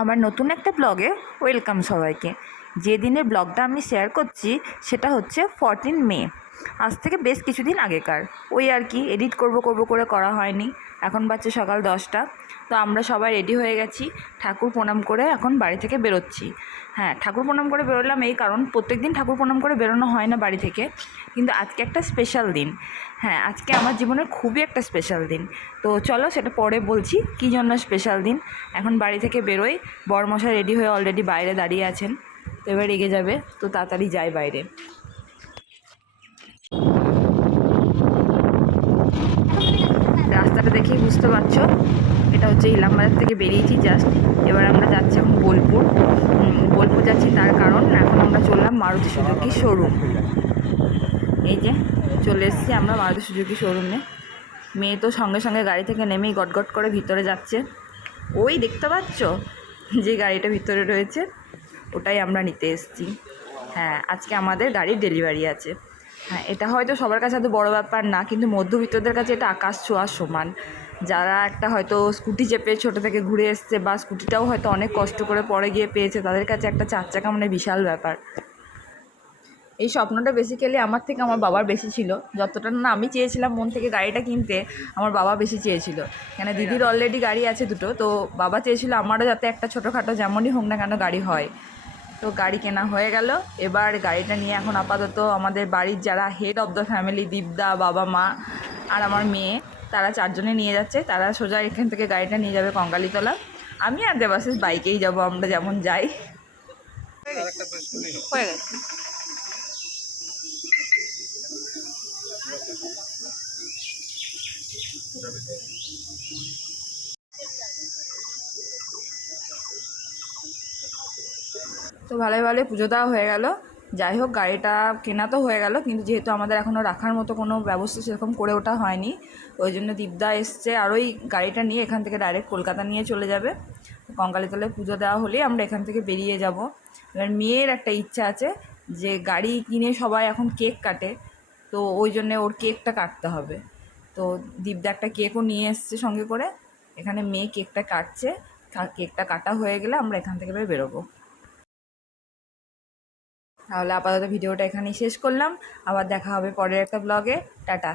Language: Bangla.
আমার নতুন একটা ব্লগে ওয়েলকাম সবাইকে। যে দিনের ব্লগটা আমি শেয়ার করছি সেটা হচ্ছে 14 মে, আজ থেকে বেশ কিছুদিন আগেকার। ওই আর কি এডিট করব করে করা হয়নি। এখন বাজছে সকাল 10টা। তো আমরা সবাই রেডি হয়ে গেছি, ঠাকুর প্রণাম করে এখন বাড়ি থেকে বেরোচ্ছি। হ্যাঁ, ঠাকুর প্রণাম করে বেরোলাম এই কারণ প্রত্যেক দিন ঠাকুর প্রণাম করে বেরোনো হয় না বাড়ি থেকে, কিন্তু আজকে একটা স্পেশাল দিন। হ্যাঁ, আজকে আমার জীবনের খুবই একটা স্পেশাল দিন। তো চলো সেটা পরে বলছি কী জন্য স্পেশাল দিন। এখন বাড়ি থেকে বেরোই। বরমশাই রেডি হয়ে অলরেডি বাইরে দাঁড়িয়ে আছেন, তো এবার এগিয়ে যাবে, তো তাড়াতাড়ি যাই বাইরে। রাস্তাটা দেখেই বুঝতে পারছো, এটা হচ্ছে ইলামবাজার থেকে বেরিয়েছি জাস্ট। এবার আমরা যাচ্ছি এখন বোলপুর। বোলপুর যাচ্ছি তার কারণ এখন আমরা চললাম মারুতি সুজুকি শোরুম। এই যে চলে এসেছি আমরা মারুতি সুজুকি শোরুমে। মেয়ে তো সঙ্গে সঙ্গে গাড়ি থেকে নেমেই গটগট করে ভিতরে যাচ্ছে। ওই দেখতে পাচ্ছ যে গাড়িটা ভিতরে রয়েছে, ওটাই আমরা নিতে এসেছি। হ্যাঁ, আজকে আমাদের গাড়ির ডেলিভারি আছে। হ্যাঁ, এটা হয়তো সবার কাছে এত বড় ব্যাপার না, কিন্তু মধ্যবিত্তদের কাছে এটা আকাশ ছোঁয়ার সমান। যারা একটা হয়তো স্কুটি চেপে ছোটো থেকে ঘুরে এসছে, বা স্কুটিটাও হয়তো অনেক কষ্ট করে পরে গিয়ে পেয়েছে, তাদের কাছে একটা 4 চাকা মানে বিশাল ব্যাপার। এই স্বপ্নটা বেসিক্যালি আমার থেকে আমার বাবার বেশি ছিল। যতটা না আমি চেয়েছিলাম মন থেকে গাড়িটা কিনতে, আমার বাবা বেশি চেয়েছিল। কেন দিদির অলরেডি গাড়ি আছে দুটো, তো বাবা চেয়েছিল আমারও যাতে একটা ছোটোখাটো যেমনই হোক না কেন গাড়ি হয়। তো গাড়ি কেনা হয়ে গেল। এবার গাড়িটা নিয়ে এখন আপাতত আমাদের বাড়ির যারা হেড অফ দ্য ফ্যামিলি, দীপদা, বাবা, মা আর আমার মেয়ে, তারা 4 জনে নিয়ে যাচ্ছে। তারা সোজা এখান থেকে গাড়িটা নিয়ে যাবে কঙ্কালীতলা। আমি আর দেবাশিস বাইকেই যাব, আমরা যেমন যাই। হয়ে গেছে। তো ভালোই ভালোই পুজো দেওয়া হয়ে গেল। যাই হোক, গাড়িটা কেনা তো হয়ে গেল, কিন্তু যেহেতু আমাদের এখনও রাখার মতো কোনো ব্যবস্থা সেরকম করে ওঠা হয়নি, ওই জন্য দীপদা এসছে আর ওই গাড়িটা নিয়ে এখান থেকে ডাইরেক্ট কলকাতা নিয়ে চলে যাবে। কঙ্কালীতলায় পুজো দেওয়া হলেই আমরা এখান থেকে বেরিয়ে যাব। এবার মেয়ের একটা ইচ্ছা আছে যে গাড়ি কিনে সবাই এখন কেক কাটে, তো ওই জন্যে ওর কেকটা কাটতে হবে। তো দীপদা একটা কেকও নিয়ে এসছে সঙ্গে করে। এখানে মেয়ে কেকটা কাটছে। কেকটা কাটা হয়ে গেলে আমরা এখান থেকে বেরোবো। তাহলে আপাতত ভিডিওটা এখানেই শেষ করলাম। আবার দেখা হবে পরের একটা ব্লগে। টাটা।